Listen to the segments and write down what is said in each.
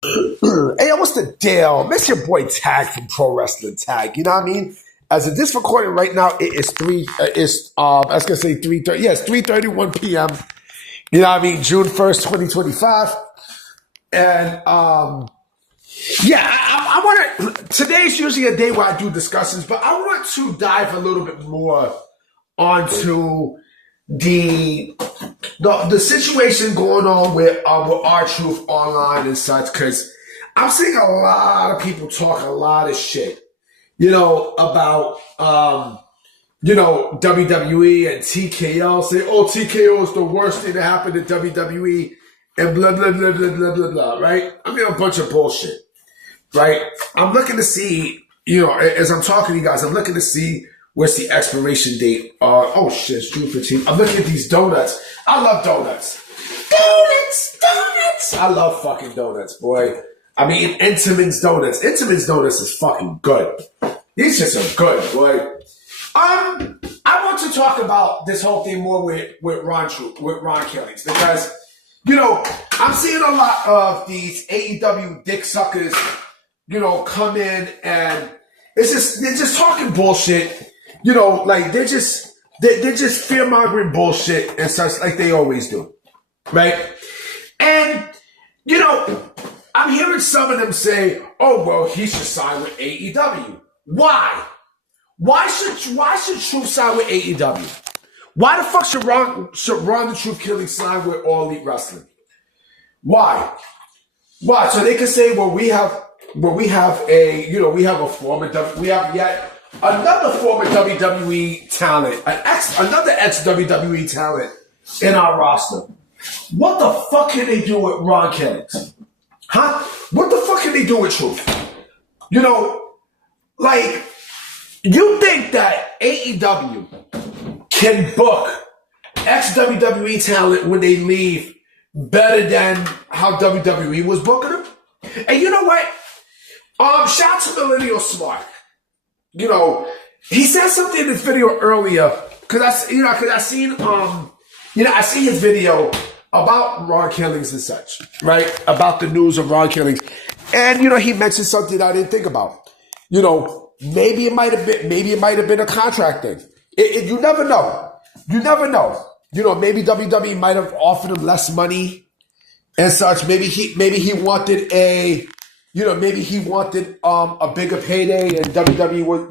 Hey, what's the deal? It's your boy Tag from Pro Wrestling Tag. You know what I mean? As of this recording right now, it is I was gonna say 3:30. Yes, 3:31 p.m. You know what I mean? June 1st, 2025. And yeah, I want to. Today's usually a day where I do discussions, but I want to dive a little bit more onto the the situation going on with R-Truth online and such, because I'm seeing a lot of people talk a lot of shit, about WWE and TKO. Say, oh, TKO is the worst thing that happened to WWE and blah blah blah blah blah blah blah. Right? I mean, a bunch of bullshit. Right? I'm looking to see, as I'm talking to you guys, I'm looking to see what's the expiration date. Oh shit, it's June 15th. I'm looking at these donuts. I love donuts. Donuts. I love fucking donuts, boy. I mean, Entenmann's Donuts. Entenmann's Donuts is fucking good. These shits are good, boy. I want to talk about this whole thing more with Ron Killings, because, I'm seeing a lot of these AEW dick suckers, come in and they're just talking bullshit. Like they're just fear mongering bullshit and such, like they always do, right? And I'm hearing some of them say, "Oh well, he should sign with AEW." Why? Why should Truth sign with AEW? Why the fuck should Ron the Truth Killing sign with All Elite Wrestling? Why? So they can say, well, we have a former, we have yet another former WWE talent, another ex-WWE talent in our roster. What the fuck can they do with Ron Killings? Huh? What the fuck can they do with Truth? Like, you think that AEW can book ex-WWE talent when they leave better than how WWE was booking them? And you know what? Shout out to Millennial Smart. He said something in this video earlier, because I seen his video about Ron Killings and such, right? About the news of Ron Killings. And he mentioned something I didn't think about. Maybe it might have been a contract thing. You never know. You never know. Maybe WWE might have offered him less money and such. Maybe he wanted a bigger payday, and WWE was,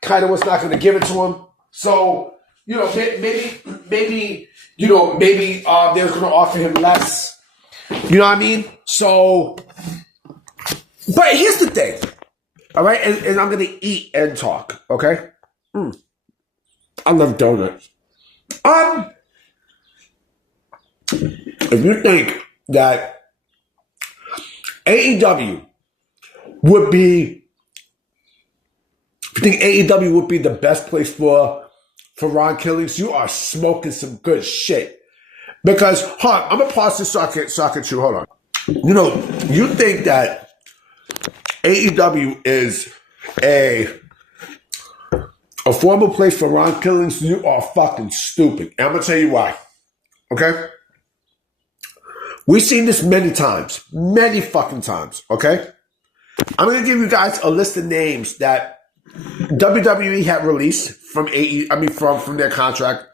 kind of was not going to give it to him. So, maybe they was going to offer him less. You know what I mean? So, but here's the thing. All right, and I'm going to eat and talk, okay? I love donuts. If you think that AEW would be, the best place for Ron Killings, you are smoking some good shit. Because, I'm going to pause this so I can chew. Hold on. You think that AEW is a formal place for Ron Killings, you are fucking stupid. And I'm going to tell you why. Okay? We've seen this many times. Many fucking times. Okay? I'm going to give you guys a list of names that WWE had released from from their contract,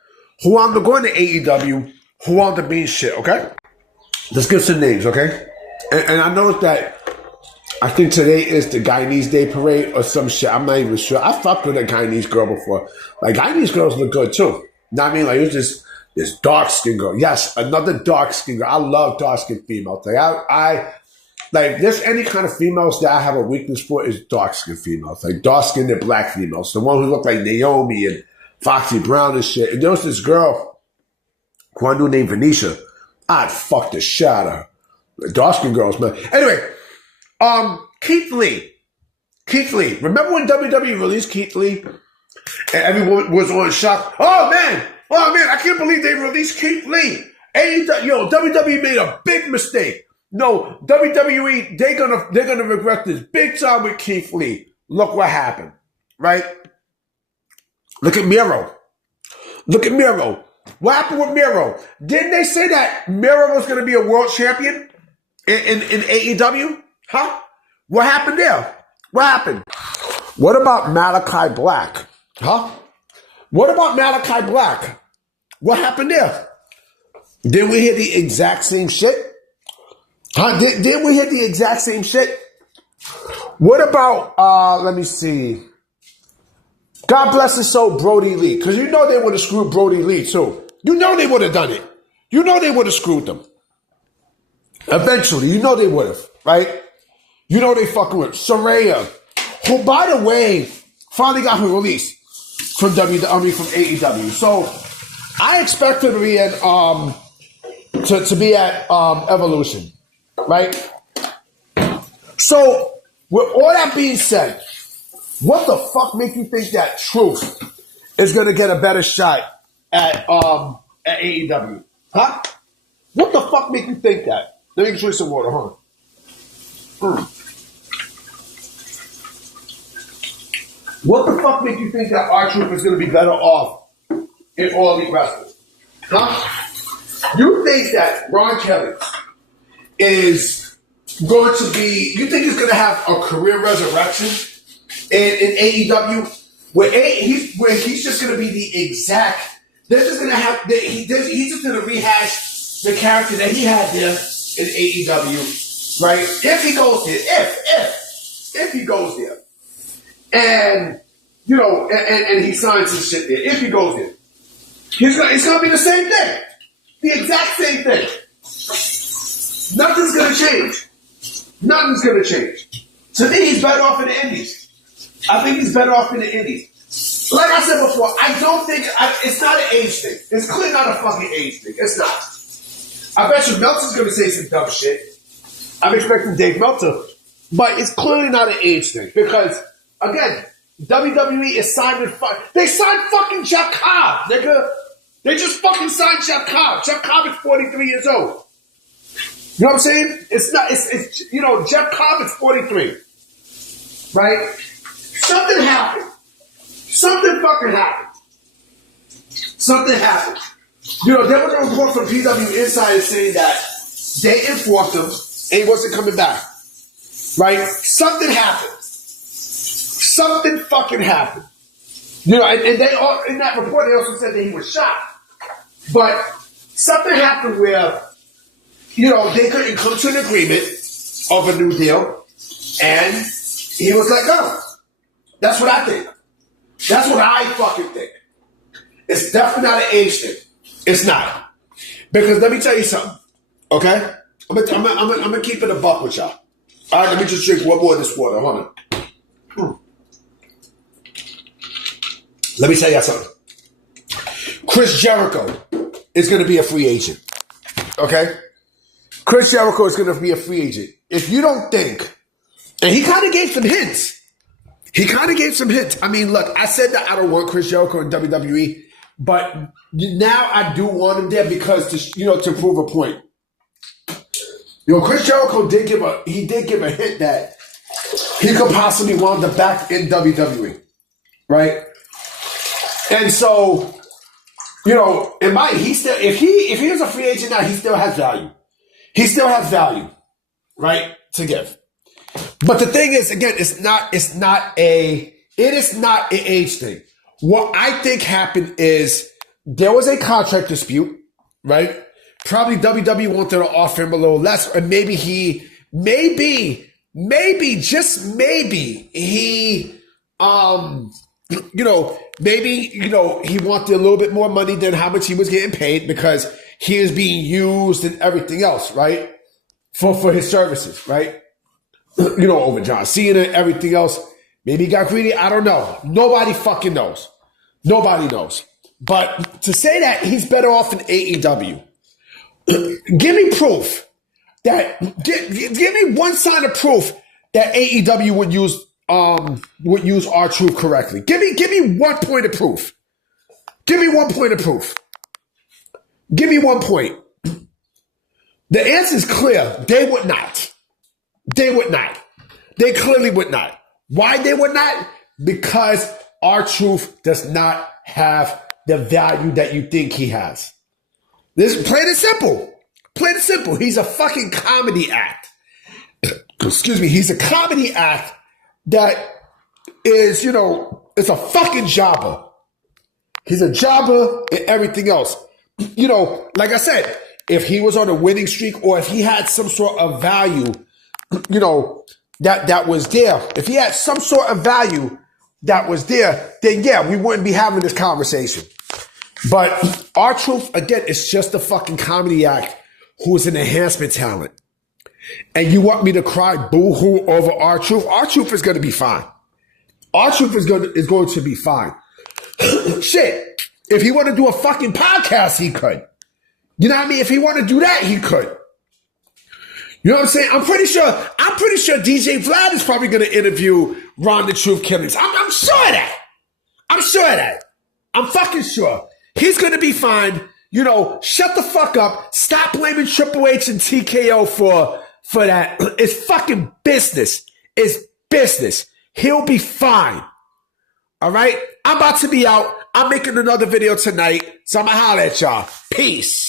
who wanted to go into AEW, who wanted to be shit, okay? Let's give some names, okay? And I know that I think today is the Guyanese Day Parade or some shit. I'm not even sure. I fucked with a Guyanese girl before. Like, Guyanese girls look good too. You know what I mean? Like, it was just this dark-skinned girl. Yes, another dark-skinned girl. I love dark-skinned females. Like, there's any kind of females that I have a weakness for is dark-skinned females. Like, dark-skinned and black females. The one who look like Naomi and Foxy Brown and shit. And there was this girl who I knew named Venetia. I'd fuck the shit out of her. Dark-skinned girls, man. Anyway, Keith Lee. Remember when WWE released Keith Lee? And everyone was on shock. Oh man, I can't believe they released Keith Lee. WWE made a big mistake. No, WWE, they're gonna regret this big time with Keith Lee. Look what happened, right? Look at Miro. What happened with Miro? Didn't they say that Miro was gonna be a world champion? in AEW? Huh? What happened there? What happened? What about Malachi Black? Huh? What about Malachi Black? What happened there? Did we hear the exact same shit? Huh? Did we hear the exact same shit? What about, let me see. God bless his soul, Brody Lee. Because you know they would have screwed Brody Lee too. You know they would have done it. You know they would have screwed them. Eventually, you know they would have, right? You know they fucking with Saraya, who, by the way, finally got her release from from AEW. So I expect her to be at Evolution, right? So with all that being said, what the fuck makes you think that Truth is gonna get a better shot at AEW? Huh? What the fuck makes you think that? Let me drink some water, huh? What the fuck makes you think that R-Truth is going to be better off in All Elite Wrestling? Huh? You think that Ron Kelly is going to be, you think he's going to have a career resurrection in AEW where he's just going to be the exact, they're just going to have, he's just going to rehash the character that he had there in AEW, right? If he goes there, if he goes there. And, you know, and he signs some shit there. If he goes there, it's going to be the same thing. The exact same thing. Nothing's going to change. Nothing's going to change. To me, he's better off in the Indies. I think he's better off in the Indies. Like I said before, I don't think, it's not an age thing. It's clearly not a fucking age thing. It's not. I bet you Meltzer's going to say some dumb shit. I'm expecting Dave Meltzer. But it's clearly not an age thing. Because, again, WWE is signed they signed fucking Jeff Cobb, nigga. They just fucking signed Jeff Cobb. Jeff Cobb is 43 years old. You know what I'm saying? It's you know, Jeff Cobb is 43. Right? Something happened. Something fucking happened. Something happened. You know, there was a report from PW Insider saying that they informed him and he wasn't coming back. Right? Something happened. Something fucking happened. You know, and they all, in that report, they also said that he was shot. But something happened where, you know, they couldn't come to an agreement of a new deal, and he was let go. That's what I think. That's what I fucking think. It's definitely not an age thing. It's not. Because let me tell you something, okay? I'm gonna keep it a buck with y'all. All right, let me just drink one more of this water. Hold on. Let me tell you something. Chris Jericho is going to be a free agent. Okay? Chris Jericho is going to be a free agent. If you don't think, and he kind of gave some hints. I mean, look, I said that I don't want Chris Jericho in WWE, but now I do want him there because to prove a point. You know, Chris Jericho did give a hint that he could possibly wind up back in WWE, right? And so, you know, if he was a free agent now, he still has value. He still has value, right, to give. But the thing is, again, it is not an age thing. What I think happened is there was a contract dispute, right? Probably WWE wanted to offer him a little less, or maybe just maybe he, he wanted a little bit more money than how much he was getting paid because he was being used and everything else, right? For his services, right? You know, over John Cena and everything else. Maybe he got greedy. I don't know. Nobody fucking knows. Nobody knows. But to say that he's better off in AEW, give me proof that, give me one sign of proof that AEW would use R-Truth correctly. Give me 1 point of proof. Give me 1 point of proof. Give me 1 point. The answer is clear. They would not. They would not. They clearly would not. Why they would not? Because R-Truth does not have the value that you think he has. This plain and simple. Plain and simple. He's a fucking comedy act. Excuse me. He's a comedy act that is, is a fucking jobber. He's a jobber and everything else. Like I said, if he was on a winning streak or if he had some sort of value, that was there. If he had some sort of value that was there, then yeah, we wouldn't be having this conversation. But R-Truth, again, is just a fucking comedy act who is an enhancement talent. And you want me to cry boo-hoo over R-Truth? R-Truth is going to be fine. R-Truth is going to be fine. Shit. If he want to do a fucking podcast, he could. You know what I mean? If he want to do that, he could. You know what I'm saying? I'm pretty sure DJ Vlad is probably going to interview Ron the Truth Killings. I'm sure of that. I'm fucking sure. He's going to be fine. Shut the fuck up. Stop blaming Triple H and TKO for that. It's fucking business. It's business. He'll be fine. All right? I'm about to be out. I'm making another video tonight. So I'm going to holler at y'all. Peace.